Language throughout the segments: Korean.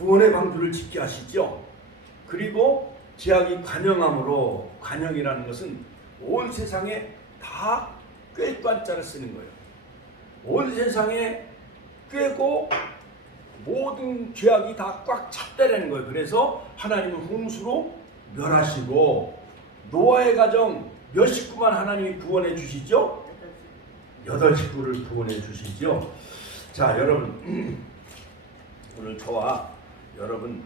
구원의 방주를 짓게 하시죠. 그리고 제약이 관영함으로, 관영이라는 것은 온 세상에 다 꿰고 자를 쓰는 거예요. 온 세상에 꿰고 모든 죄악이 다 꽉 찼다는 거예요. 그래서 하나님은 홍수로 멸하시고, 노아의 가정 몇 식구만 하나님이 구원해 주시죠? 8식구를 구원해 주시죠. 자, 여러분, 오늘 저와 여러분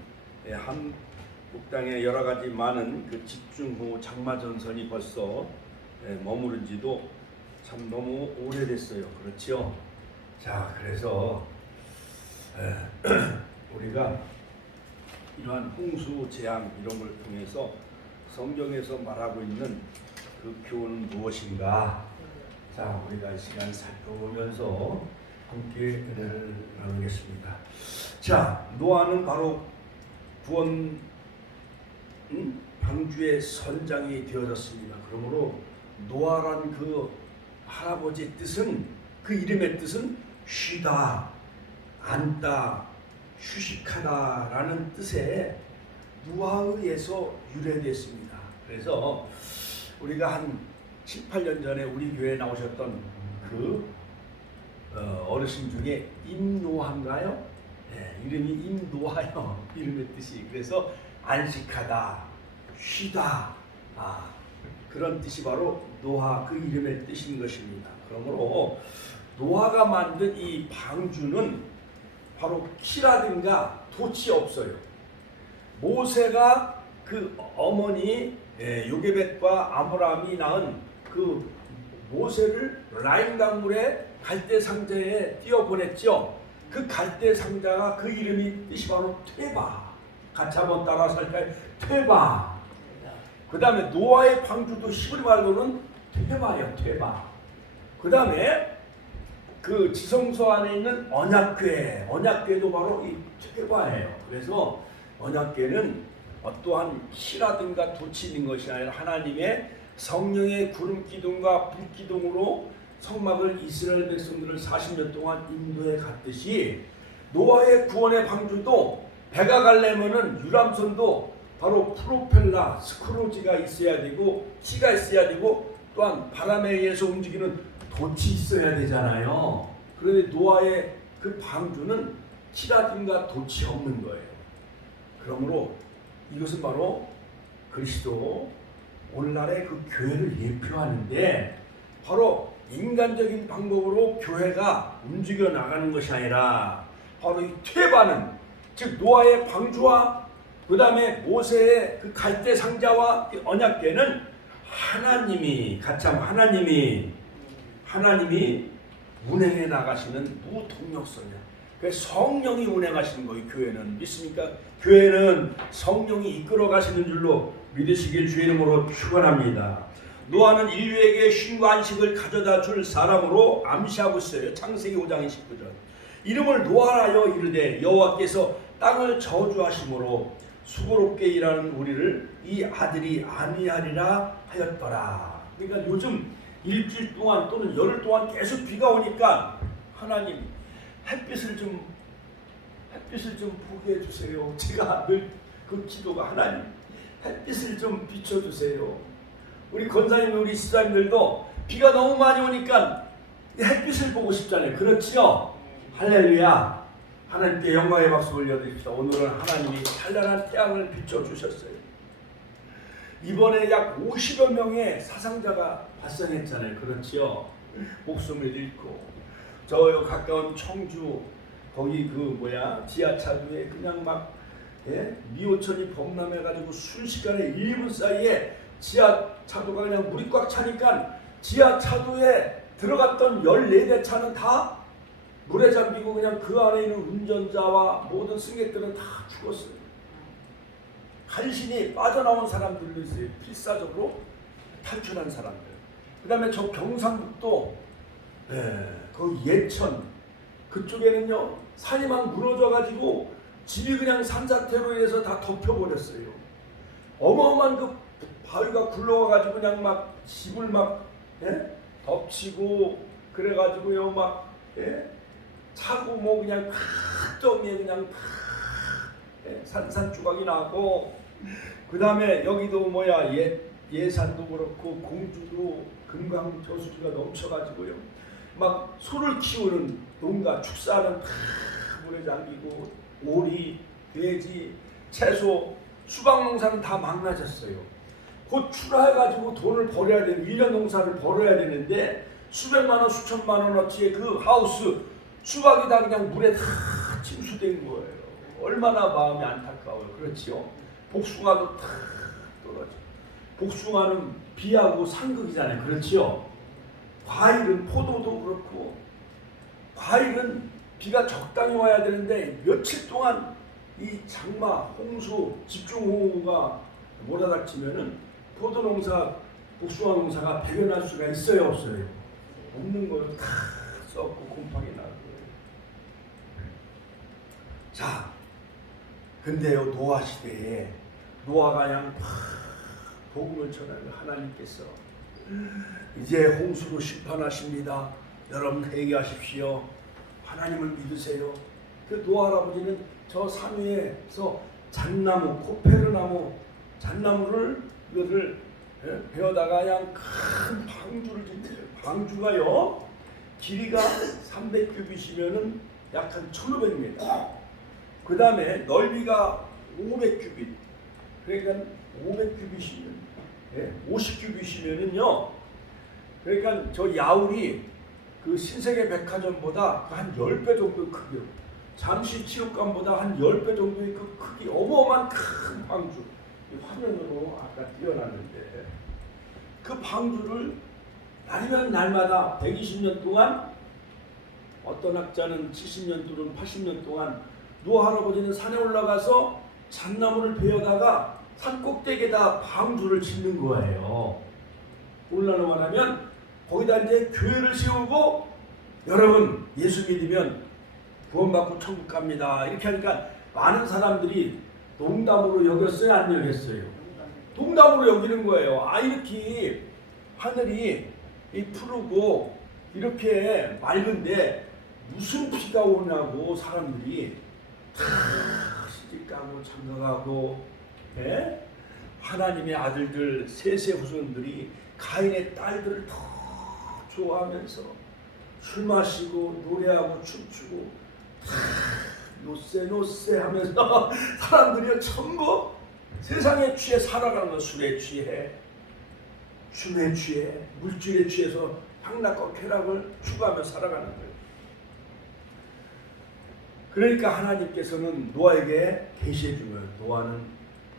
한국 땅에 여러 가지 많은 그 집중호 장마전선이 벌써 머무른 지도 참 너무 오래됐어요. 그렇죠? 자, 그래서 우리가 이러한 홍수, 재앙 이런 걸 통해서 성경에서 말하고 있는 그 교훈은 무엇인가? 자, 우리가 이 시간 살펴보면서 함께 은혜를 나누겠습니다. 자, 노아는 바로 구원 방주의 선장이 되어졌습니다. 그러므로 노아란 그 할아버지의 뜻은, 그 이름의 뜻은 쉬다, 앉다, 휴식하다라는 뜻의 노아의에서 유래됐습니다. 그래서 우리가 한 7, 8년 전에 우리 교회에 나오셨던 그 어르신 중에 임노한가요? 네, 이름이 임노하요. 이름의 뜻이. 그래서 안식하다, 쉬다, 그런 뜻이 바로 노아 그 이름의 뜻인 것입니다. 그러므로 노아가 만든 이 방주는 바로 키라든가 돛이 없어요. 모세가 그 어머니 요게벳과 아므람이 낳은 그 모세를 라인 강물에 갈대 상자에 띄워보냈죠. 그 갈대 상자가 그 이름이 뜻이 바로 퇴바. 같이 한번 따라서 할까요? 퇴바. 그 다음에 노아의 방주도 히브리 말로는 퇴바예요. 퇴바. 그 다음에 그 지성소 안에 있는 언약궤도 바로 이 퇴바예요. 그래서 언약궤는 어떠한 키라든가 돛이 있는 것이 아니라 하나님의 성령의 구름 기둥과 불 기둥으로 성막을 이스라엘 백성들을 40년 동안 인도해 갔듯이 노아의 구원의 방주도 배가 가려면은 유람선도 바로 프로펠러, 스크루지가 있어야 되고 키가 있어야 되고 또한 바람에 의해서 움직이는 돛이 있어야 되잖아요. 그런데 노아의 그 방주는 키라든가 돛이 없는 거예요. 그러므로 이것은 바로 그리스도 오늘날의 그 교회를 예표하는데, 바로 인간적인 방법으로 교회가 움직여 나가는 것이 아니라 바로 이 퇴바는, 즉 노아의 방주와 그 다음에 모세의 그 갈대 상자와 언약궤는 하나님이 같이 하면 하나님이 운행해 나가시는 무동력선이야. 그래서 성령이 운행하시는 거예요. 교회는 믿습니까? 교회는 성령이 이끌어 가시는 줄로 믿으시길 주의 이름으로 축원합니다. 노아는 인류에게 쉼과 안식을 가져다 줄 사람으로 암시하고 있어요. 창세기 5장 19절. 이름을 노아라여 이르되 여호와께서 땅을 저주하심으로 수고롭게 일하는 우리를 이 아들이 안위하리라 하였더라. 그러니까 요즘 일주일 동안 또는 열흘 동안 계속 비가 오니까 하나님 햇빛을 좀 보게 해주세요. 제가 늘 그 기도가, 하나님 햇빛을 좀 비춰주세요. 우리 권사님, 우리 시사님들도 비가 너무 많이 오니까 햇빛을 보고 싶잖아요. 그렇지요? 할렐루야. 하나님께 영광의 박수 올려드립시다. 오늘은 하나님이 찬란한 태양을 비춰주셨어요. 이번에 약 50여 명의 사상자가 발생했잖아요. 그렇지요? 목숨을 잃고 저 가까운 청주 거기 지하차도에 그냥 막 미호천이 범람해가지고 순식간에 1분 사이에 지하차도가 그냥 물이 꽉 차니까 지하차도에 들어갔던 14대 차는 다 물에 잠기고 그냥 그 안에 있는 운전자와 모든 승객들은 다 죽었어요. 간신히 빠져나온 사람들도 있어요. 필사적으로 탈출한 사람들. 그 다음에 저 경상북도 그 예천 그쪽에는요 산이 막 무너져가지고 집이 그냥 산사태로 인해서 다 덮여버렸어요. 어마어마한 그 바위가 굴러가가지고 그냥 막 집을 막 덮치고 그래가지고요 막 차고 뭐 그냥 큰 더미에 그냥 산산조각이 나고, 그 다음에 여기도 뭐야 예산도 그렇고 공주도 금강저수지가 넘쳐가지고요. 막 소를 키우는 농가 축사는 다 물에 잠기고, 오리, 돼지, 채소, 수박 농사는 다 망가졌어요. 곧 출하해가지고 돈을 벌어야 되는, 1년 농사를 벌어야 되는데 수백만 원, 수천만 원어치의 그 하우스 수박이 다 그냥 물에 다 침수된 거예요. 얼마나 마음이 안타까워요. 그렇지요. 복숭아도 다 떨어져. 복숭아는 비하고 상극이잖아요. 그렇지요. 과일은 포도도 그렇고, 과일은 비가 적당히 와야 되는데 며칠 동안 이 장마, 홍수, 집중호우가 몰아닥치면은 포도 농사, 복숭아 농사가 배변할 수가 있어요, 없어요? 없는 거예요. 다 썩고 곰팡이 나고. 자, 근데요, 노아 시대에 노아가 양 복음을 전하는 하나님께서 이제 홍수로 심판하십니다. 여러분 회개하십시오. 하나님을 믿으세요. 그 노아 할아버지는 저 산 위에서 잣나무, 코페르나무 잣나무를 이것을 베어다가 그냥 큰 방주를 짓는데요. 방주가요 길이가 300규빗이면은 약 한 1,500m. 그 다음에 넓이가 500규빗. 그러니까 500규빗이면 50규빗이면은요. 그러니까 저 야울이 그 신세계 백화점보다 한 10배 정도 크기로, 잠시 체육관보다 한 10배 정도의 그 크기, 어마어마한 큰 방주. 화면으로 아까 띄어놨는데, 그 방주를 날이면 날마다 120년 동안, 어떤 학자는 70년 또는 80년 동안 노아 할아버지는 산에 올라가서 잣나무를 베어다가 산 꼭대기에다 방주를 짓는 거예요. 오늘날로 말하면 거기다 이제 교회를 세우고, 여러분 예수 믿으면 구원받고 천국 갑니다 이렇게 하니까 많은 사람들이 농담으로 여겼어요, 안 여겼어요? 농담으로 여기는 거예요. 아, 이렇게 하늘이 푸르고 이렇게 맑은데 무슨 비가 오냐고 사람들이 다 시집가고 장가가고, 하나님의 아들들 셋의 후손들이 가인의 딸들을 더 좋아하면서 술 마시고 노래하고 춤추고 노세 하면서 사람들이 전부 세상에 취해 살아가는 거. 술에 취해, 춤에 취해, 물질에 취해서 향락과 쾌락을 추구하며 살아가는 거예요. 그러니까 하나님께서는 노아에게 계시해 준 거예요. 노아는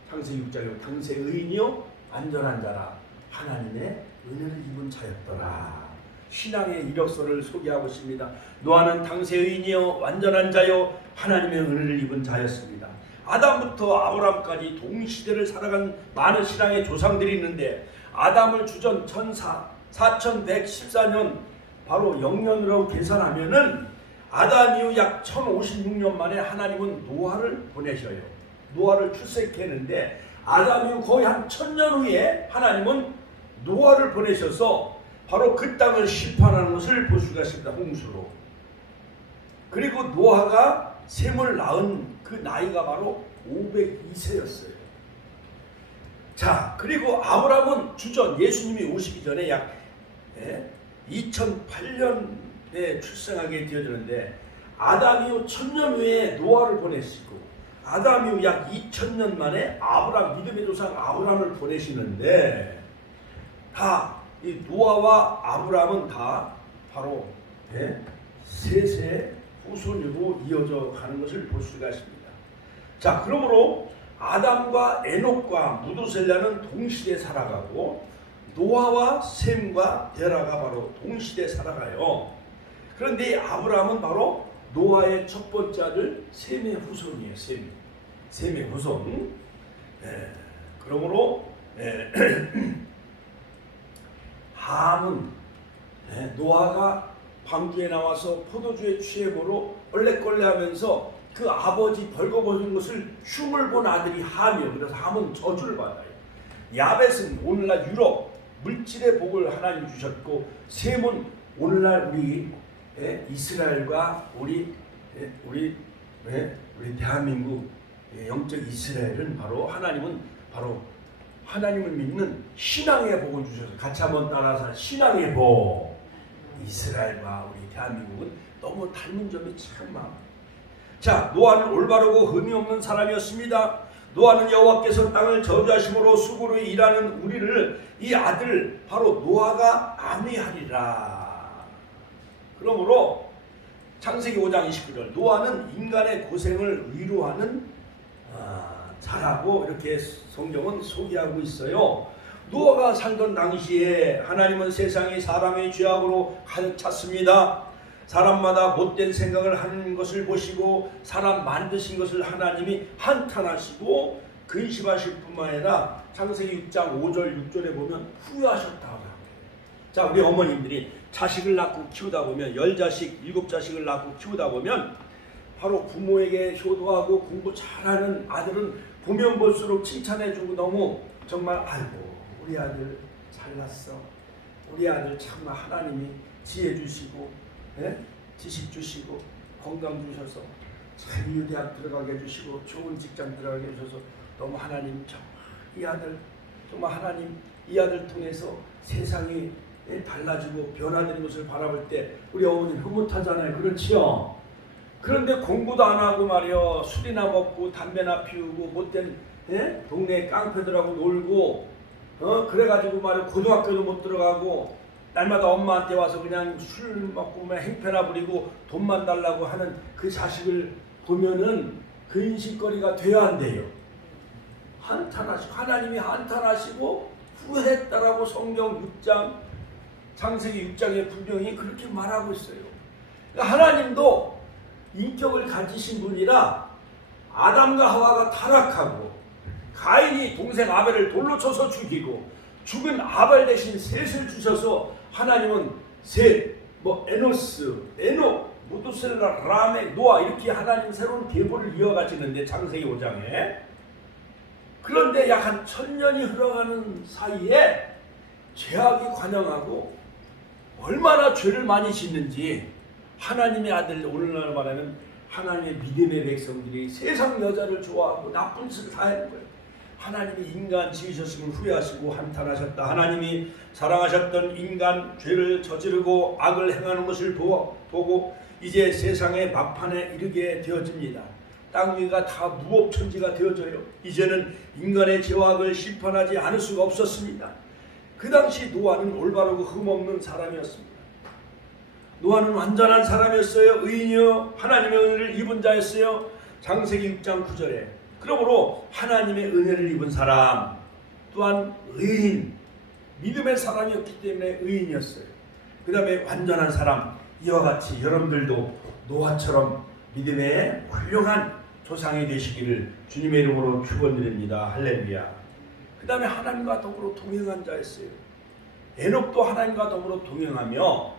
창세기 6장에 당세 의인이요 안전한 자라, 하나님의 은혜를 입은 자였더라. 신앙의 이력서를 소개하고 있습니다. 노아는 당세 의인이요 완전한 자요 하나님의 은혜를 입은 자였습니다. 아담부터 아브람까지 동시대를 살아간 많은 신앙의 조상들이 있는데, 아담을 주전 4114년 바로 영년으로 계산하면은 아담 이후 약 1056년 만에 하나님은 노아를 보내셔요. 노아를 출세했는데 아담 이후 거의 한 1000년 후에 하나님은 노아를 보내셔서 바로 그 땅을 심판하는 것을 볼 수가 있습니다. 홍수로. 그리고 노아가 셈을 낳은 그 나이가 바로 502세였어요. 자, 그리고 아브람은 주전 예수님이 오시기 전에 약 2008년에 출생하게 되어지는데, 아담 이후 1000년 후에 노아를 보내시고, 아담 이후 약 2000년 만에 아브람, 믿음의 조상 아브람을 보내시는데, 다 이 노아와 아브람은 다 바로 셋의 후손으로 이어져 가는 것을 볼 수가 있습니다. 자, 그러므로 아담과 에녹과 무두셀라는 동시대에 살아가고, 노아와 셈과 데라가 바로 동시대에 살아가요. 그런데 아브람은 바로 노아의 첫 번째 아들 셈의 후손이에요. 셈의 후손. 그러므로 함은 노아가 방주에 나와서 포도주에 취해보로 얼레걸레하면서 그 아버지 벌거벗은 것을 흉을 본 아들이 함이요. 그래서 함은 저주를 받아요. 야벳은 오늘날 유럽 물질의 복을 하나님 주셨고, 셈은 오늘날 우리 이스라엘과 우리 대한민국 영적 이스라엘은 바로 하나님은 바로 하나님을 믿는 신앙의 복을 주셔서 같이 한번 따라서 신앙의 복. 이스라엘과 우리 대한민국은 너무 닮은 점이 참 많아요. 자, 노아는 올바르고 흠이 없는 사람이었습니다. 노아는 여호와께서 땅을 저주하심으로 수고로 일하는 우리를 이 아들 바로 노아가 안위하리라. 그러므로 창세기 5장 29절 노아는 인간의 고생을 위로하는 자라고 이렇게 성경은 소개하고 있어요. 노아가 살던 당시에 하나님은 세상이 사람의 죄악으로 가득 찼습니다. 사람마다 못된 생각을 하는 것을 보시고 사람 만드신 것을 하나님이 한탄하시고 근심하실 뿐만 아니라 창세기 6장 5절 6절에 보면 후회하셨다고 합니다. 자, 우리 어머님들이 자식을 낳고 키우다 보면 10자식, 7자식을 낳고 키우다 보면 바로 부모에게 효도하고 공부 잘하는 아들은 보면 볼수록 칭찬해주고 너무 정말 아이고 우리 아들 잘났어. 우리 아들 정말 하나님이 지혜 주시고 지식 주시고 건강 주셔서 잘 이유대학 들어가게 해주시고 좋은 직장 들어가게 해주셔서 너무 하나님 정말 이 아들 정말 하나님 이 아들 통해서 세상이 달라지고 변화되는 것을 바라볼 때 우리 어머니 흐뭇하잖아요. 그렇지요? 그런데 공부도 안 하고 말이요 술이나 먹고 담배나 피우고 못된 동네 깡패들하고 놀고 그래가지고 말이요 고등학교도 못 들어가고 날마다 엄마한테 와서 그냥 술 먹고 행패나 부리고 돈만 달라고 하는 그 자식을 보면은 근심거리가 돼야 한대요. 한탄하시고 하나님이 한탄하시고 후회했다라고 성경 6장 창세기 6장에 분명히 그렇게 말하고 있어요. 그러니까 하나님도 인격을 가지신 분이라 아담과 하와가 타락하고 가인이 동생 아벨을 돌로 쳐서 죽이고 죽은 아벨 대신 셋을 주셔서 하나님은 셋, 에노스, 에녹, 무두셀라, 라멕, 노아 이렇게 하나님 새로운 계보를 이어가시는데 창세기 5장에 그런데 약 한 1000년이 흘러가는 사이에 죄악이 관영하고 얼마나 죄를 많이 짓는지 하나님의 아들 오늘날 말하면 하나님의 믿음의 백성들이 세상 여자를 좋아하고 나쁜 짓을 다 하는 거예요. 하나님이 인간 지으셨음을 후회하시고 한탄하셨다. 하나님이 사랑하셨던 인간 죄를 저지르고 악을 행하는 것을 보고 이제 세상의 막판에 이르게 되어집니다. 땅 위가 다 무법천지가 되어져요. 이제는 인간의 죄악을 심판하지 않을 수가 없었습니다. 그 당시 노아는 올바르고 흠없는 사람이었습니다. 노아는 완전한 사람이었어요. 의인이요 하나님의 은혜를 입은 자였어요. 창세기 6장 9절에 그러므로 하나님의 은혜를 입은 사람 또한 의인 믿음의 사람이었기 때문에 의인이었어요. 그 다음에 완전한 사람 이와 같이 여러분들도 노아처럼 믿음의 훌륭한 조상이 되시기를 주님의 이름으로 축원드립니다. 할렐루야. 그 다음에 하나님과 더불어 동행한 자였어요. 에녹도 하나님과 더불어 동행하며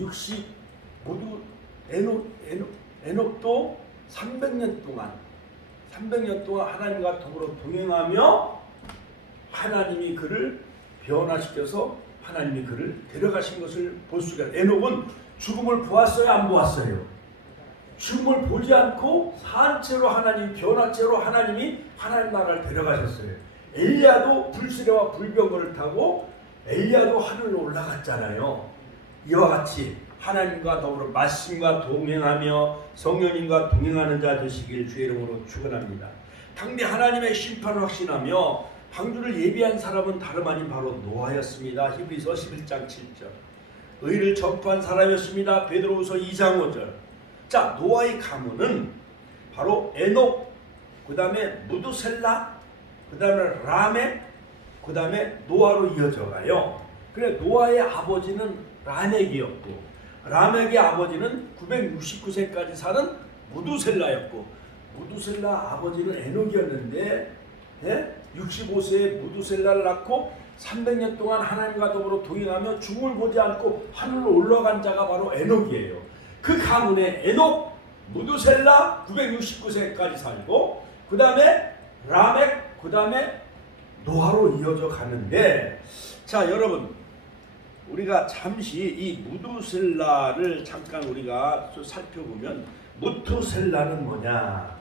60 모두 에녹도 300년 동안 하나님과 더불어 동행하며 하나님이 그를 변화시켜서 하나님이 그를 데려가신 것을 볼 수가 있어요. 에녹은 죽음을 보았어요? 안 보았어요? 죽음을 보지 않고 산채로 하나님 변화채로 하나님이 하나님 나라를 데려가셨어요. 엘리야도 불시레와 불병거를 타고 엘리야도 하늘로 올라갔잖아요. 이와 같이 하나님과 더불어 말씀과 동행하며 성령님과 동행하는 자 되시길 주의 이름으로 축원합니다. 당대 하나님의 심판을 확신하며 방주를 예비한 사람은 다름 아닌 바로 노아였습니다. 히브리서 11장 7절. 의를 전파한 사람이었습니다. 베드로후서 2장 5절. 자, 노아의 가문은 바로 에녹, 그 다음에 무두셀라, 그 다음에 라멕, 그 다음에 노아로 이어져 가요. 그래 노아의 아버지는 라멕이었고 라멕의 아버지는 969세까지 사는 무두셀라였고 무두셀라 아버지는 에녹이었는데 65세에 무두셀라를 낳고 300년 동안 하나님과 더불어 동행하며 죽음을 보지 않고 하늘로 올라간 자가 바로 에녹이에요. 그 가문에 에녹, 무두셀라 969세까지 살고 그 다음에 라멕, 그 다음에 노아로 이어져 가는데 자 여러분 우리가 잠시 이 무두셀라를 잠깐 우리가 좀 살펴보면 무투셀라는 뭐냐?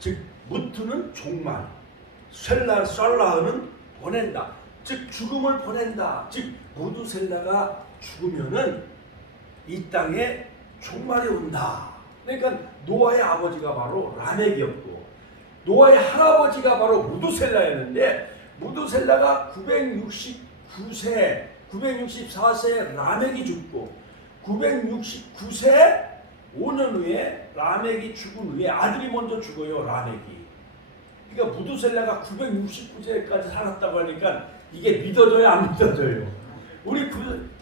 즉 무트는 종말, 셀라는 보낸다. 즉 죽음을 보낸다. 즉 무두셀라가 죽으면은 이 땅에 종말이 온다. 그러니까 노아의 아버지가 바로 라멕이었고 노아의 할아버지가 바로 무두셀라였는데 무두셀라가 964세 라멕이 죽고 969세 5년 후에 라멕이 죽은 후에 아들이 먼저 죽어요. 라멕이. 그러니까 무두셀라가 969세까지 살았다고 하니까 이게 믿어져요, 안 믿어져요? 우리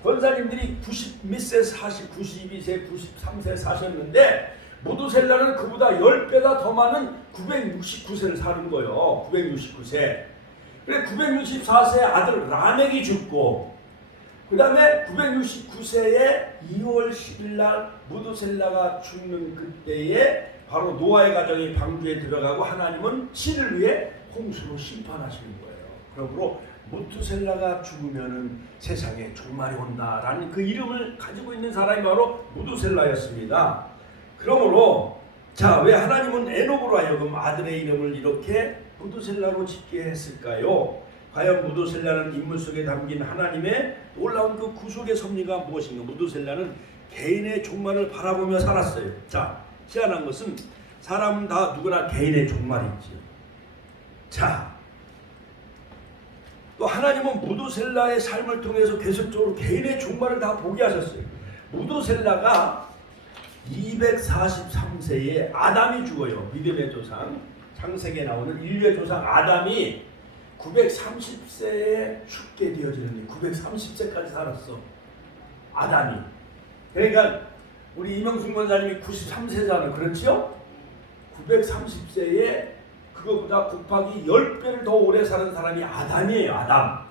권사님들이 90몇 세 92세, 93세 사셨는데 무두셀라는 그보다 10배나 더 많은 969세를 사는 거예요. 969세. 그래 964세 아들 라멕이 죽고 그 다음에 969세에 2월 10일 날 무두셀라가 죽는 그때에 바로 노아의 가정이 방주에 들어가고 하나님은 신을 위해 홍수로 심판하시는 거예요. 그러므로 무두셀라가 죽으면은 세상에 종말이 온다라는 그 이름을 가지고 있는 사람이 바로 무두셀라였습니다. 그러므로 자, 왜 하나님은 에녹으로 하여금 아들의 이름을 이렇게 무두셀라로 짓게 했을까요? 과연 무두셀라는 인물 속에 담긴 하나님의 놀라운 그 구속의 섭리가 무엇인가? 무두셀라는 개인의 종말을 바라보며 살았어요. 자, 희한한 것은 사람은 다 누구나 개인의 종말이 있지요. 자, 또 하나님은 무두셀라의 삶을 통해서 계속적으로 개인의 종말을 다 보게 하셨어요. 무두셀라가 243세에 아담이 죽어요. 믿음의 조상, 창세기에 나오는 인류의 조상 아담이 930세에 죽게 되어지는데 930세까지 살았어. 아담이. 그러니까 우리 이명순 권사님이 93세잖아요. 그렇죠? 930세에 그거보다 곱하기 10배를 더 오래 사는 사람이 아담이에요. 아담.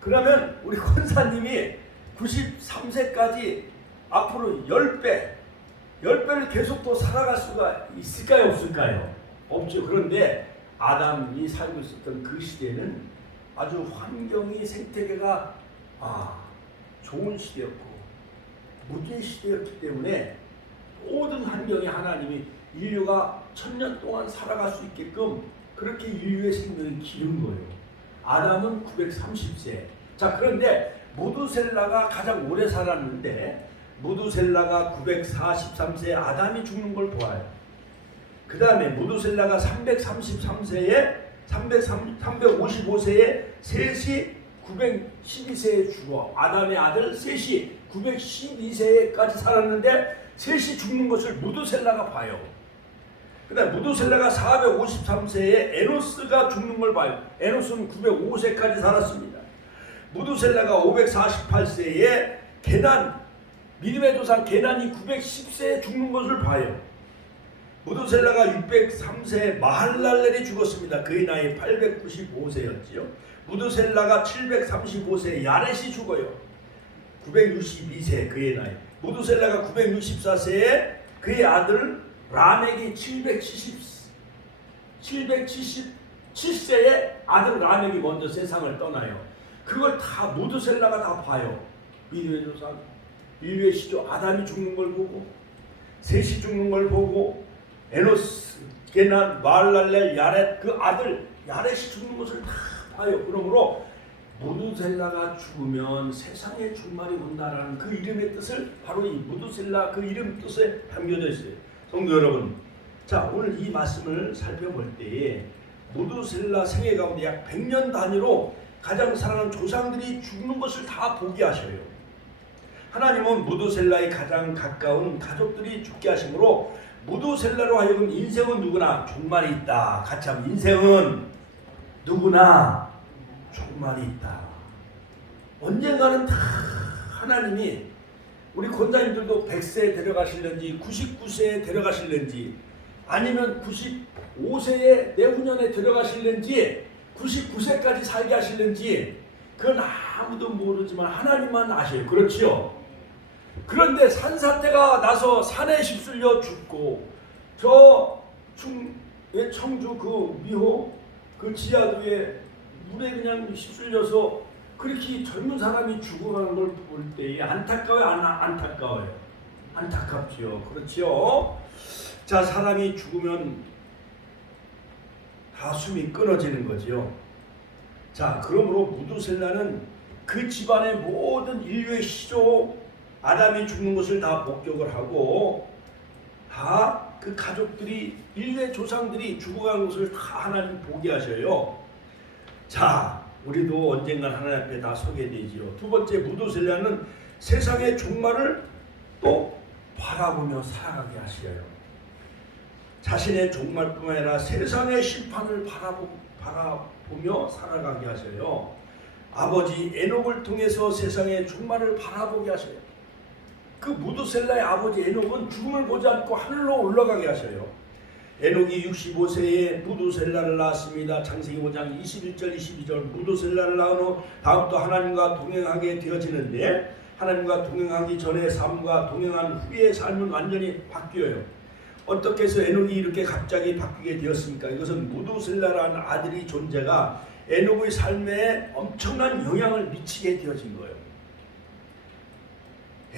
그러면 우리 권사님이 93세까지 앞으로 10배를 계속 더 살아갈 수가 있을까요? 없을까요? 없죠. 그런데 아담이 살고 있었던 그 시대는 아주 환경이 생태계가 좋은 시대였고 무죄 시대였기 때문에 모든 환경에 하나님이 인류가 1000년 동안 살아갈 수 있게끔 그렇게 인류의 생명을 기른 거예요. 아담은 930세. 자, 그런데 무두셀라가 가장 오래 살았는데 무두셀라가 943세에 아담이 죽는 걸 보아요. 그 다음에 무두셀라가 355세에 셋이 912세에 죽어. 아담의 아들 셋이 912세까지 살았는데 셋이 죽는 것을 무두셀라가 봐요. 그 다음에 무두셀라가 453세에 에노스가 죽는 걸 봐요. 에노스는 905세까지 살았습니다. 무두셀라가 548세에 믿음의 조상 게난이 910세에 죽는 것을 봐요. 무두셀라가 603세에 마할랄렐이 죽었습니다. 그의 나이 895세였지요. 무두셀라가 735세에 야렛이 죽어요. 962세 그의 나이. 무두셀라가 964세에 그의 아들 라멕이 777세에 아들 라멕이 먼저 세상을 떠나요. 그걸 다 무두셀라가 다 봐요. 믿음의 조상, 인류의 시조 아담이 죽는 걸 보고 셋이 죽는 걸 보고 에노스, 게난, 마할랄렐, 야렛 그 아들 야렛이 죽는 것을 다 봐요. 그러므로 무두셀라가 죽으면 세상에 종말이 온다라는 그 이름의 뜻을 바로 이 무두셀라 그 이름 뜻에 담겨져 있어요. 성도 여러분, 자 오늘 이 말씀을 살펴볼 때에 무두셀라 생애 가운데 약 100년 단위로 가장 사랑하는 조상들이 죽는 것을 다 보게 하셔요. 하나님은 무두셀라의 가장 가까운 가족들이 죽게 하심으로 무두셀라로 하여금 인생은 누구나 종말이 있다. 같이 하면 인생은 누구나 종말이 있다. 언젠가는 다 하나님이 우리 권사님들도 100세에 데려가실는지 99세에 데려가실는지 아니면 95세에 내후년에 데려가실는지 99세까지 살게 하실는지 그건 아무도 모르지만 하나님만 아셔요. 그렇지요? 그런데 산사태가 나서 산에 휩쓸려 죽고 저 청주 그 미호 그 지하도에 물에 그냥 휩쓸려서 그렇게 젊은 사람이 죽어가는 걸 볼 때에 안타까워요? 안타까워요? 안타깝지요. 그렇지요? 자, 사람이 죽으면 다 숨이 끊어지는 거지요. 자, 그러므로 무두셀라는 그 집안의 모든 인류의 시조 아담이 죽는 것을 다 목격을 하고 다 그 가족들이 인류의 조상들이 죽어간 것을 다 하나님 보게 하셔요. 자, 우리도 언젠간 하나님 앞에 다 서게 되지요. 두 번째, 무두셀라는 세상의 종말을 또 바라보며 살아가게 하셔요. 자신의 종말뿐만 아니라 세상의 심판을 바라보며 살아가게 하셔요. 아버지 에녹을 통해서 세상의 종말을 바라보게 하셔요. 그 무두셀라의 아버지 에녹은 죽음을 보지 않고 하늘로 올라가게 하셔요. 에녹이 65세에 무두셀라를 낳았습니다. 창세기 5장 21절 22절 무두셀라를 낳은 후 다음부터 하나님과 동행하게 되어지는데 하나님과 동행하기 전의 삶과 동행한 후의 삶은 완전히 바뀌어요. 어떻게 해서 에녹이 이렇게 갑자기 바뀌게 되었습니까? 이것은 무두셀라라는 아들이 존재가 에녹의 삶에 엄청난 영향을 미치게 되어진 거예요.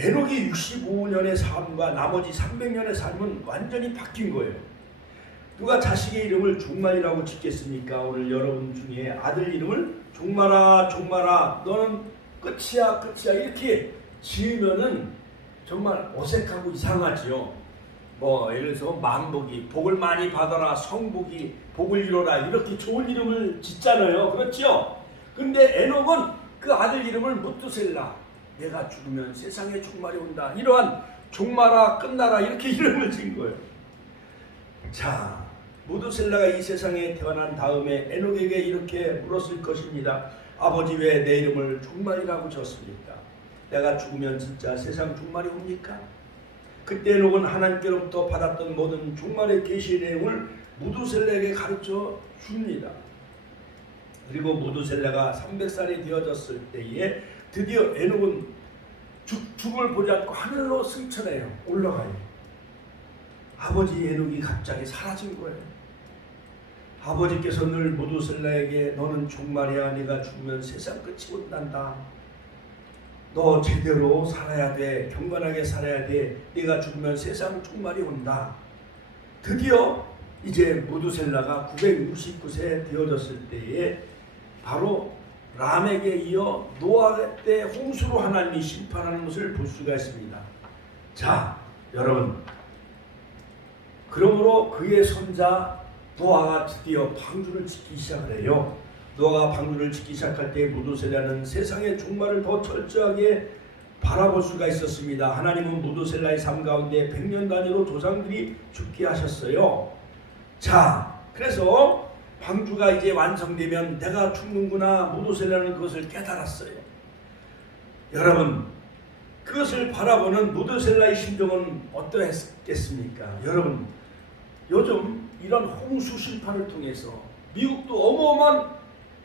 에녹이 65년의 삶과 나머지 300년의 삶은 완전히 바뀐 거예요. 누가 자식의 이름을 종말이라고 짓겠습니까? 오늘 여러분 중에 아들 이름을 종말아 종말아 너는 끝이야 끝이야 이렇게 지으면은 정말 어색하고 이상하지요. 뭐 예를 들어서 만복이 복을 많이 받아라, 성복이 복을 이뤄라 이렇게 좋은 이름을 짓잖아요. 그렇죠? 근데 에녹은 그 아들 이름을 무두셀라, 내가 죽으면 세상에 종말이 온다, 이러한 종말아 끝나라 이렇게 이름을 지은 거예요. 자, 무두셀라가 이 세상에 태어난 다음에 에녹에게 이렇게 물었을 것입니다. 아버지 왜 내 이름을 종말이라고 지었습니까? 내가 죽으면 진짜 세상 종말이 옵니까? 그때 에녹은 하나님께로부터 받았던 모든 종말의 계시의 내용을 무두셀라에게 가르쳐 줍니다. 그리고 무두셀라가 300살이 되어졌을 때에 드디어 에녹은 죽음을 보지 않고 하늘로 승천해요. 올라가요. 아버지 에녹이 갑자기 사라진 거예요. 아버지께서 늘 무두셀라에게 너는 종말이야, 네가 죽으면 세상 끝이 온단다, 너 제대로 살아야 돼, 경건하게 살아야 돼, 네가 죽으면 세상 종말이 온다. 드디어 이제 무두셀라가 969세 되어졌을 때에 바로 람에게 이어 노아 때 홍수로 하나님이 심판하는 것을 볼 수가 있습니다. 자, 여러분, 그러므로 그의 손자 노아가 드디어 방주를 짓기 시작을 해요. 노아가 방주를 짓기 시작할 때 무두셀라는 세상의 종말을 더 철저하게 바라볼 수가 있었습니다. 하나님은 무두셀라의 삶 가운데 100년 단위로 조상들이 죽게 하셨어요. 자, 그래서 방주가 이제 완성되면 내가 죽는구나, 무두셀라는 그것을 깨달았어요. 여러분, 그것을 바라보는 무두셀라의 심정은 어떠했겠습니까? 여러분, 요즘 이런 홍수 심판을 통해서 미국도 어마어마한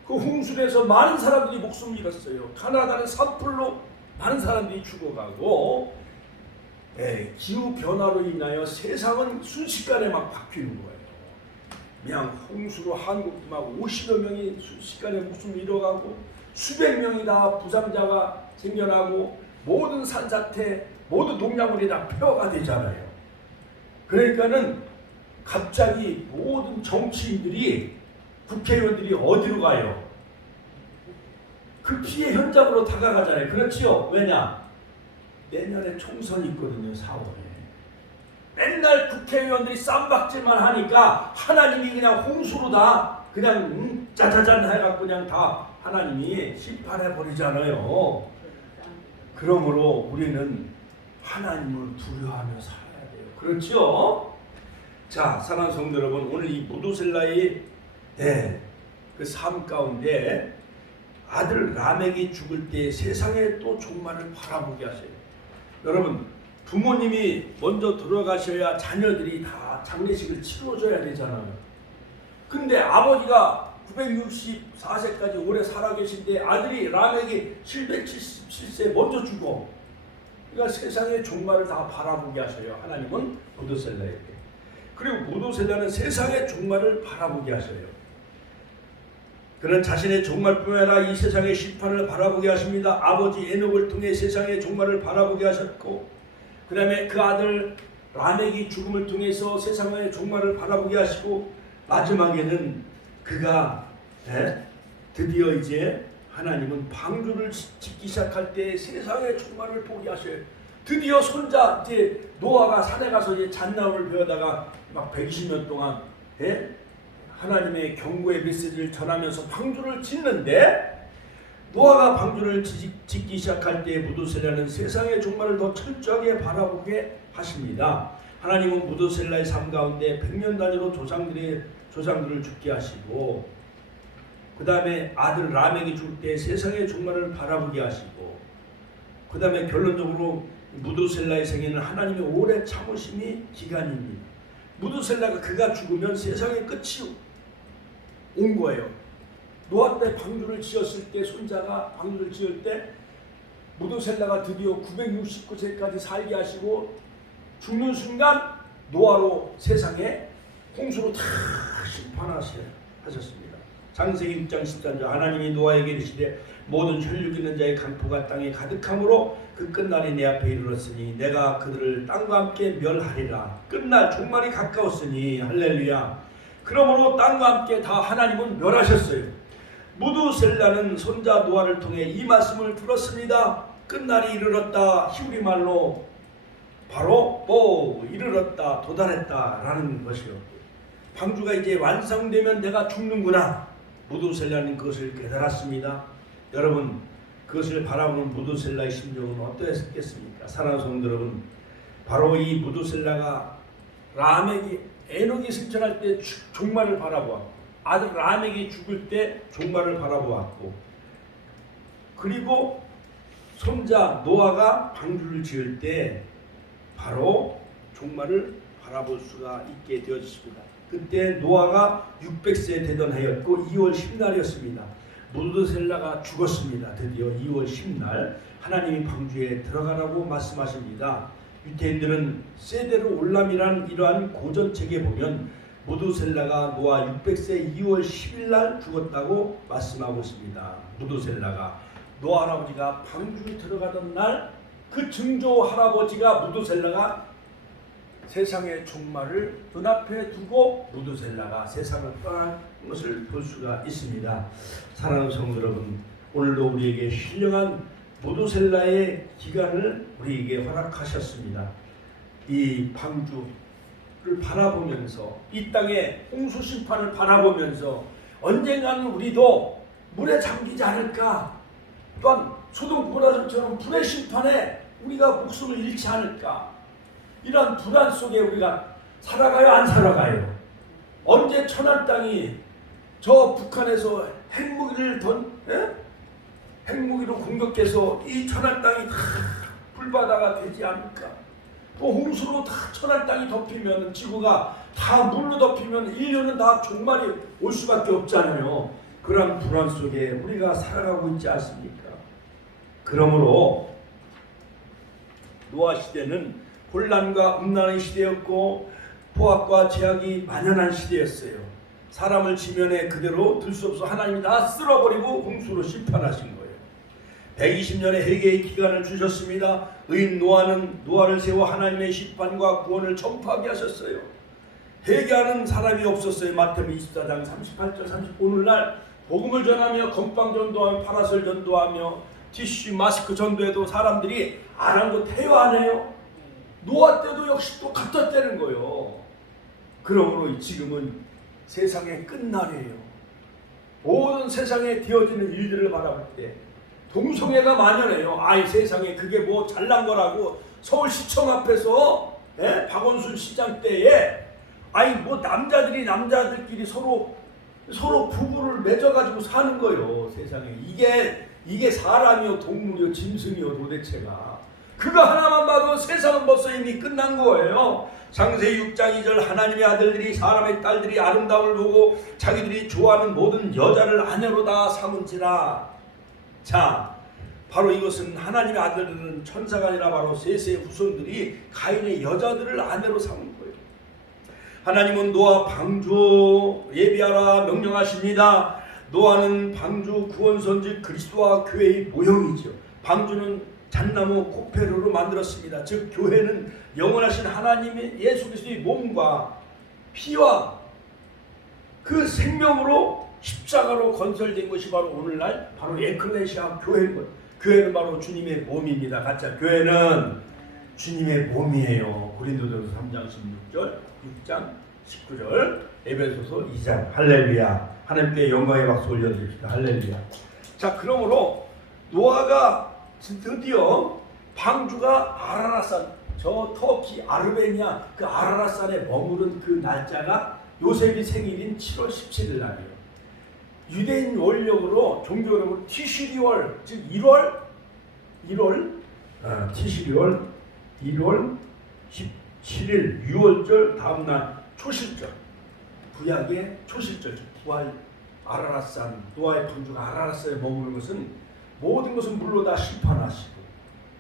그 홍수에서 많은 사람들이 목숨을 잃었어요. 가나다는 산불로 많은 사람들이 죽어가고, 기후 변화로 인하여 세상은 순식간에 막 바뀌는 거예요. 그냥 홍수로 한국도 막 50여 명이 순식간에 목숨을 잃어가고 수백 명이 다 부상자가 생겨나고 모든 산사태, 모든 농작물이 다 폐허가 되잖아요. 그러니까는 갑자기 모든 정치인들이, 국회의원들이 어디로 가요? 그 피해 현장으로 다가가잖아요. 그렇지요? 왜냐? 내년에 총선이 있거든요. 4월에. 맨날 국회의원들이 쌈박질만 하니까 하나님이 그냥 홍수로 다 그냥 짜자잔 해갖고 그냥 다 하나님이 심판해 버리잖아요. 그러므로 우리는 하나님을 두려워하며 살아야 돼요. 그렇죠? 자, 사랑하는 성도 여러분, 오늘 이 무두셀라의 그 삶 가운데 아들 라멕이 죽을 때 세상의 또 종말을 바라보게 하세요. 여러분, 부모님이 먼저 돌아가셔야 자녀들이 다 장례식을 치러줘야 되잖아요. 근데 아버지가 964세까지 오래 살아계신데 아들이 라멕이 777세 먼저 죽어. 그러니까 세상의 종말을 다 바라보게 하셔요. 하나님은 무두셀라에게. 그리고 무두셀라는 세상의 종말을 바라보게 하셔요. 그는 자신의 종말뿐만 아니라 이 세상의 심판을 바라보게 하십니다. 아버지 에녹을 통해 세상의 종말을 바라보게 하셨고, 그 다음에 그 아들 라멕이 죽음을 통해서 세상의 종말을 바라보게 하시고, 마지막에는 그가 드디어 이제 하나님은 방주를 짓기 시작할 때 세상의 종말을 포기하셔요. 드디어 손자 이제 노아가 산에 가서 이제 잣나무를 베어다가 막 120년 동안 하나님의 경고의 메시지를 전하면서 방주를 짓는데, 노아가 방주를 짓기 시작할 때 무두셀라는 세상의 종말을 더 철저하게 바라보게 하십니다. 하나님은 무두셀라의 삶 가운데 100년 단위로 조상들을 죽게 하시고, 그 다음에 아들 라멕이 죽을 때 세상의 종말을 바라보게 하시고, 그 다음에 결론적으로 무두셀라의 생애는 하나님의 오래 참으심이 기간입니다. 무두셀라가 그가 죽으면 세상의 끝이 온 거예요. 노아 때 방주를 지었을 때, 손자가 방주를 지을 때 무두셀라가 드디어 969세까지 살게 하시고, 죽는 순간 노아로 세상에 홍수로 다 심판하셨습니다. 창세기 6장 13절, 하나님이 노아에게 이르시되 모든 혈육 있는 자의 강포가 땅에 가득함으로 그 끝날이 내 앞에 이르렀으니 내가 그들을 땅과 함께 멸하리라. 끝날 종말이 가까웠으니, 할렐루야. 그러므로 땅과 함께 다 하나님은 멸하셨어요. 무두셀라는 손자 노아를 통해 이 말씀을 들었습니다. 끝날이 이르렀다. 히브리 말로 바로 이르렀다, 도달했다라는 것이요. 방주가 이제 완성되면 내가 죽는구나. 무두셀라는 그것을 깨달았습니다. 여러분, 그것을 바라보는 무두셀라의 심정은 어떠했겠습니까? 사랑하는 성도 여러분, 바로 이 무두셀라가 에녹이 승천할 때 종말을 바라보았고, 아들 라멕이 죽을 때 종말을 바라보았고, 그리고 손자 노아가 방주를 지을 때 바로 종말을 바라볼 수가 있게 되었습니다. 그때 노아가 600세 되던 해였고 2월 10날이었습니다. 무두셀라가 죽었습니다. 드디어 2월 10날 하나님이 방주에 들어가라고 말씀하십니다. 유태인들은 세데르 올람이라는 이러한 고전책에 보면 무두셀라가 노아 600세 2월 10일날 죽었다고 말씀하고 있습니다. 무두셀라가 노아 할아버지가 방주에 들어가던 날, 그 증조 할아버지가 무두셀라가 세상의 종말을 눈앞에 두고 무두셀라가 세상을 떠난 것을 볼 수가 있습니다. 사랑하는 성도 여러분, 오늘도 우리에게 신령한 무두셀라의 기간을 우리에게 허락하셨습니다. 이 방주를 바라보면서, 이 땅의 홍수 심판을 바라보면서 언젠가는 우리도 물에 잠기지 않을까, 또한 소돔 고라섬처럼 불의 심판에 우리가 목숨을 잃지 않을까, 이런 불안 속에 우리가 살아가요, 안 살아가요? 언제 천안 땅이 저 북한에서 핵무기로 공격해서 이 천안 땅이 다 불바다가 되지 않을까? 또 홍수로 다 천안 땅이 덮이면, 지구가 다 물로 덮이면 인류는 다 종말이 올 수밖에 없잖아요. 그런 불안 속에 우리가 살아가고 있지 않습니까? 그러므로 노아 시대는 혼란과 음란의 시대였고 포악과 제약이 만연한 시대였어요. 사람을 지면에 그대로 둘 수 없어 하나님이 다 쓸어버리고 홍수로 심판하신 거예요. 120년의 회개의 기간을 주셨습니다. 의인 노아는 노아를 세워 하나님의 심판과 구원을 전파하게 하셨어요. 회개하는 사람이 없었어요. 마태복음 24장 38절 30, 오늘날 복음을 전하며 건빵 전도하며 파라솔 전도하며 티슈 마스크 전도해도 사람들이 안 한 거 태요하네요. 노아 때도 역시 똑같았다는 거예요. 그러므로 지금은 세상의 끝날이에요. 모든 세상에 되어지는 일들을 바라볼 때 동성애가 만연해요. 아이 세상에 그게 뭐 잘난 거라고 서울시청 앞에서 박원순 시장 때에 아이 뭐 남자들끼리 서로 부부를 맺어가지고 사는 거예요. 세상에 이게 사람이요 동물이요 짐승이요 도대체가. 그거 하나만 봐도 세상은 벌써 이미 끝난 거예요. 창세기 6장 2절, 하나님의 아들들이 사람의 딸들이 아름다움을 보고 자기들이 좋아하는 모든 여자를 아내로다 삼은지라. 자, 바로 이것은 하나님의 아들들은 천사가 아니라 바로 셋의 후손들이 가인의 여자들을 아내로 삼은 거예요. 하나님은 노아 방주 예비하라 명령하십니다. 노아는 방주 구원선 즉 그리스도와 교회의 모형이죠. 방주는 잣나무 코페르로 만들었습니다. 즉 교회는 영원하신 하나님의 예수 그리스도의 몸과 피와 그 생명으로 십자가로 건설된 것이 바로 오늘날 바로 에클레시아 교회인 것. 교회는 바로 주님의 몸입니다. 같이 교회는 주님의 몸이에요. 고린도전서 3장 16절, 6장 19절, 에베소서 2장. 할렐루야. 하나님께 영광의 박수 올려드립시다. 할렐루야. 자, 그러므로 노아가 드디어 방주가 아라랏산, 저 터키 아르메니아 그 아라랏산에 머무른 그 날짜가 요셉이 생일인 7월 17일 날이에요. 유대인 원력으로 종교적으로 티시리월, 즉 1월 17일 유월절 다음날 초실절, 구약의 초실절, 즉 부활 아라랏산, 노아의 방주가 아라랏산에 머무는 것은 모든 것은 물로 다 심판하시고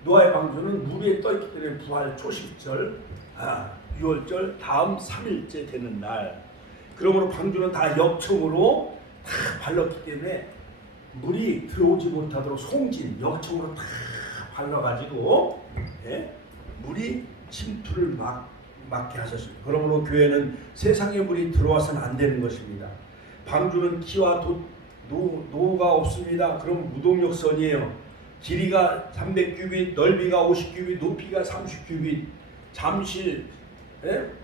노아의 방주는 물 위에 떠있기 때문에 부활 초실절, 유월절 다음 3일째 되는 날. 그러므로 방주는 다 역청으로 다 발랐기 때문에 물이 들어오지 못하도록 송진, 역청으로 다 발라가지고 물이 침투를 막게 하셨습니다. 그러므로 교회는 세상의 물이 들어와서는 안 되는 것입니다. 방주는 키와 노후가 없습니다. 그럼 무동력선이에요. 길이가 300규빗, 넓이가 50규빗, 높이가 30규빗, 잠실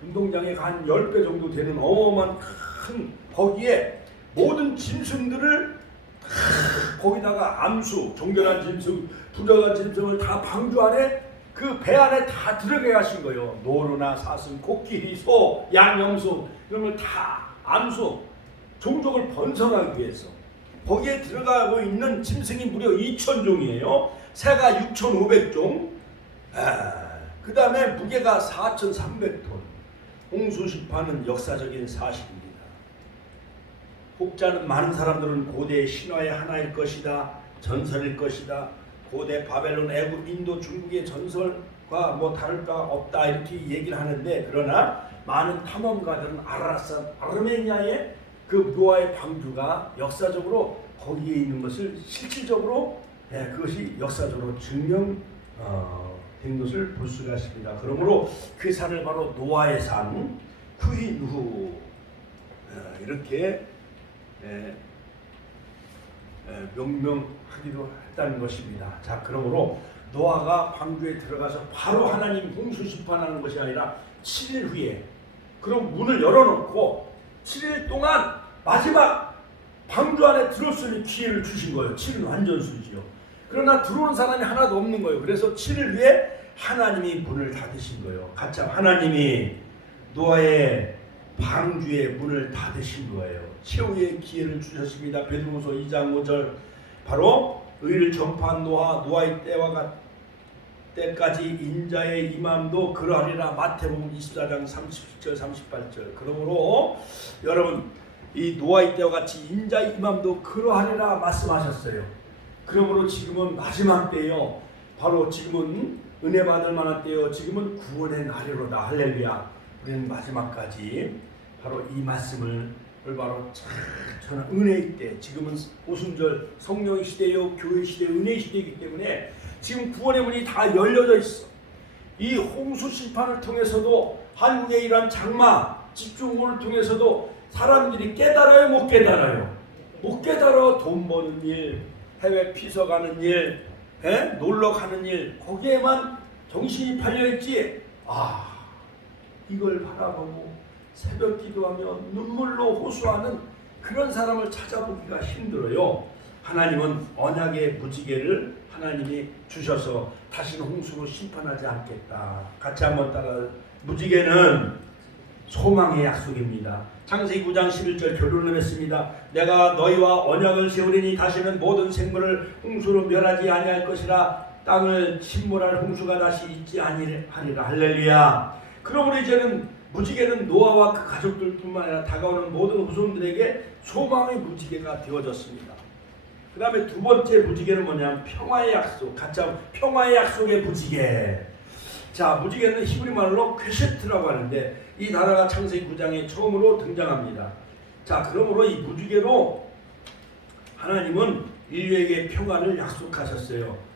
운동장에 한 10배 정도 되는 어마어마한 큰 거기에 모든 짐승들을 거기다가 암수, 정결한 짐승, 부정한 짐승을 다 방주 안에 그 배 안에 다 들어가게 하신 거예요. 노루나 사슴, 코끼리, 소, 양, 염소 이런 걸 다 암수, 종족을 번성하기 위해서 거기에 들어가고 있는 짐승이 무려 2,000종이에요. 새가 6,500종. 그 다음에 무게가 4,300톤. 홍수 심판은 역사적인 사실입니다. 혹자는 많은 사람들은 고대 신화의 하나일 것이다, 전설일 것이다, 고대 바벨론, 애굽, 인도, 중국의 전설과 뭐 다를 바 없다 이렇게 얘기를 하는데, 그러나 많은 탐험가들은 아라랏산 아르메니아의 그 노아의 방주가 역사적으로 거기에 있는 것을 실질적으로 그것이 역사적으로 증명된 것을 볼 수가 있습니다. 그러므로 그 산을 바로 노아의 산, 후히누후 이렇게 명명하기도 했다는 것입니다. 자, 그러므로 노아가 방주에 들어가서 바로 하나님 홍수 심판하는 것이 아니라 7일 후에 그럼 문을 열어놓고 7일 동안 마지막 방주 안에 들어올 수 있는 기회를 주신 거예요. 7일 완전수지요. 그러나 들어오는 사람이 하나도 없는 거예요. 그래서 7일 후에 하나님이 문을 닫으신 거예요. 가참 하나님이 노아의 방주의 문을 닫으신 거예요. 최후의 기회를 주셨습니다. 베드로후서 2장 5절 바로 의를 전파한 노아의 때까지 인자의 임함도 그러하리라. 마태복음 24장 37절 38절. 그러므로 여러분 이 노아의 때와 같이 인자의 임함도 그러하리라 말씀하셨어요. 그러므로 지금은 마지막 때요. 바로 지금은 은혜 받을 만한 때요. 지금은 구원의 날이로다. 할렐루야. 우리는 마지막까지 바로 이 말씀을 바로 저는 은혜의 때, 지금은 오순절 성령의 시대요, 교회 시대, 은혜의 시대이기 때문에 지금 구원의 문이 다 열려져 있어. 이 홍수 심판을 통해서도 한국의 이러한 장마 집중호우를 통해서도 사람들이 깨달아요, 못 깨달아요? 못 깨달아. 돈 버는 일, 해외 피서 가는 일, 놀러 가는 일, 거기에만 정신이 팔려있지. 이걸 바라보고 새벽 기도하며 눈물로 호소하는 그런 사람을 찾아보기가 힘들어요. 하나님은 언약의 무지개를 하나님이 주셔서 다시는 홍수로 심판하지 않겠다. 같이 한번 따라. 무지개는 소망의 약속입니다. 창세기 9장 11절 결론을 맺습니다. 내가 너희와 언약을 세우리니 다시는 모든 생물을 홍수로 멸하지 아니할 것이라. 땅을 침몰할 홍수가 다시 있지 아니하리라. 할렐루야. 그러므로 이제는 무지개는 노아와 그 가족들뿐만 아니라 다가오는 모든 후손들에게 소망의 무지개가 되어졌습니다. 그 다음에 두 번째 무지개는 뭐냐면 평화의 약속. 가짜 평화의 약속의 무지개. 자, 무지개는 히브리 말로 퀘셰트라고 하는데 이 단어가 창세기 9장에 처음으로 등장합니다. 자, 그러므로 이 무지개로 하나님은 인류에게 평화를 약속하셨어요.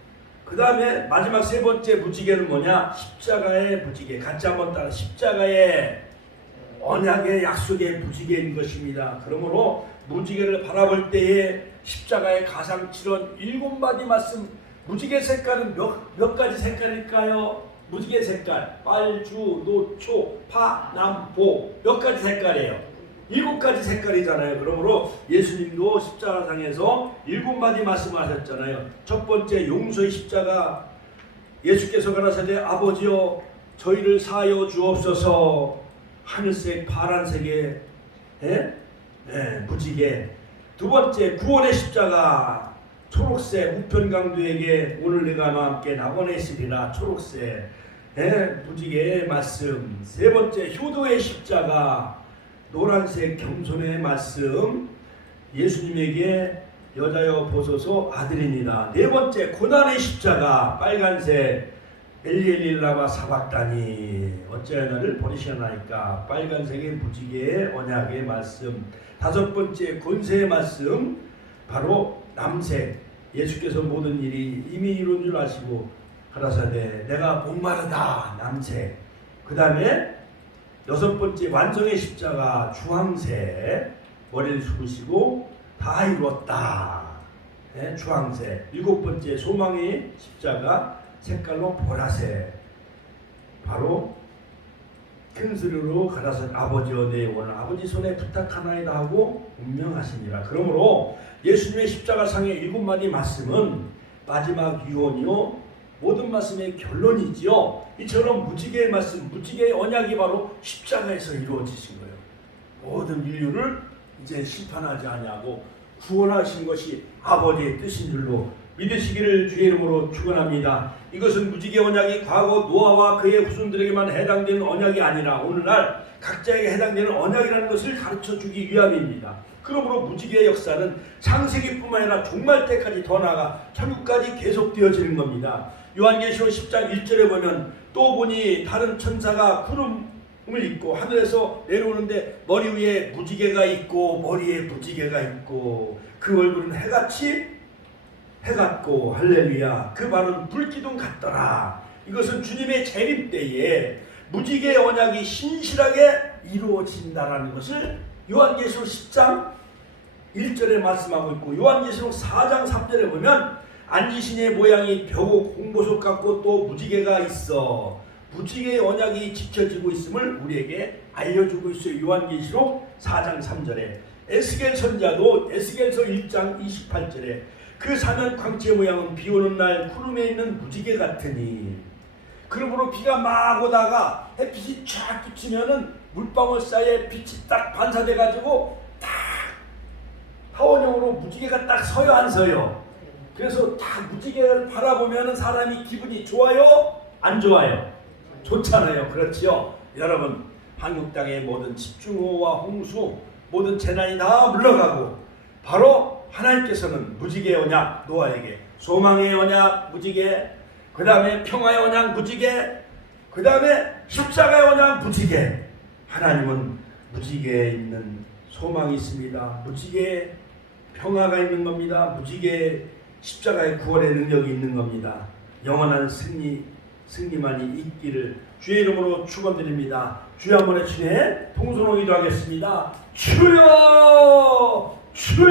그 다음에 마지막 세 번째 무지개는 뭐냐? 십자가의 무지개. 같이 한번 따라. 십자가의 언약의 약속의 무지개인 것입니다. 그러므로 무지개를 바라볼 때에 십자가의 가상칠언 7마디 말씀, 무지개 색깔은 몇 가지 색깔일까요? 무지개 색깔, 빨주, 노초, 파, 남, 보, 몇 가지 색깔이에요? 7가지 색깔이잖아요. 그러므로 예수님도 십자가상에서 7마디 말씀을 하셨잖아요. 첫 번째 용서의 십자가, 예수께서 가라사대 아버지여 저희를 사하여 주옵소서. 하늘색 파란색의 무지개. 두 번째 구원의 십자가, 초록색 우편강도에게 오늘 내가 너와 함께 낙원에 있으리라. 초록색 무지개의 말씀. 세 번째 효도의 십자가, 노란색 겸손의 말씀. 예수님에게 여자여 보소서 아들이니라. 네 번째 고난의 십자가, 빨간색 엘리엘리라마 사박다니 어찌하여 나를 버리시나이까. 빨간색의 무지개의 언약의 말씀. 다섯 번째 권세의 말씀, 바로 남색. 예수께서 모든 일이 이미 이룬 줄 아시고 가라사대 내가 목마르다. 남색. 그 다음에 여섯 번째 완성의 십자가, 주황색. 머리를 숙이시고 다 이루었다. 주황색. 일곱 번째 소망의 십자가, 색깔로 보라색. 바로 큰 소리로 가라사 아버지여 내 영혼을 아버지 손에 부탁하나이다 하고 운명하시니라. 그러므로 예수님의 십자가상의 7마디 말씀은 마지막 유언이요 모든 말씀의 결론이지요. 이처럼 무지개의 말씀, 무지개의 언약이 바로 십자가에서 이루어지신 거예요. 모든 인류를 이제 심판하지 아니하고 구원하신 것이 아버지의 뜻인 줄로 믿으시기를 주의 이름으로 축원합니다. 이것은 무지개 언약이 과거 노아와 그의 후손들에게만 해당되는 언약이 아니라 오늘날 각자에게 해당되는 언약이라는 것을 가르쳐 주기 위함입니다. 그러므로 무지개의 역사는 창세기뿐만 아니라 종말 때까지 더 나아가 천국까지 계속되어지는 겁니다. 요한계시록 10장 1절에 보면 또 보니 다른 천사가 구름을 입고 하늘에서 내려오는데 머리 위에 무지개가 있고 머리에 무지개가 있고 그 얼굴은 해 같고 할렐루야 그 발은 불기둥 같더라. 이것은 주님의 재림 때에 무지개의 언약이 신실하게 이루어진다라는 것을 요한계시록 10장 1절에 말씀하고 있고, 요한계시록 4장 3절에 보면 안지신의 모양이 벽옥 홍보석 같고 또 무지개가 있어 무지개의 언약이 지켜지고 있음을 우리에게 알려주고 있어요. 요한계시록 4장 3절에. 에스겔 선자도 에스겔서 1장 28절에 그 사면 광채 모양은 비 오는 날 구름에 있는 무지개 같으니. 그러므로 비가 막 오다가 햇빛이 쫙 비치면은 물방울 사이에 빛이 딱 반사돼 가지고 딱 타원형으로 무지개가 딱 서요 안 서요? 그래서 딱 무지개를 바라보면은 사람이 기분이 좋아요? 안 좋아요? 좋잖아요. 그렇지요? 여러분 한국 땅의 모든 집중호우와 홍수 모든 재난이 다 물러가고 바로 하나님께서는 무지개의 언약 노아에게, 소망의 언약 무지개, 그 다음에 평화의 언약 무지개, 그 다음에 십자가의 언약 무지개. 하나님은 무지개에 있는 소망이 있습니다. 무지개에 평화가 있는 겁니다. 무지개에 십자가의 구원의 능력이 있는 겁니다. 영원한 승리만이 있기를 주의 이름으로 축원드립니다. 주여 한번 외치네 통성으로 기도하겠습니다. 주여 주여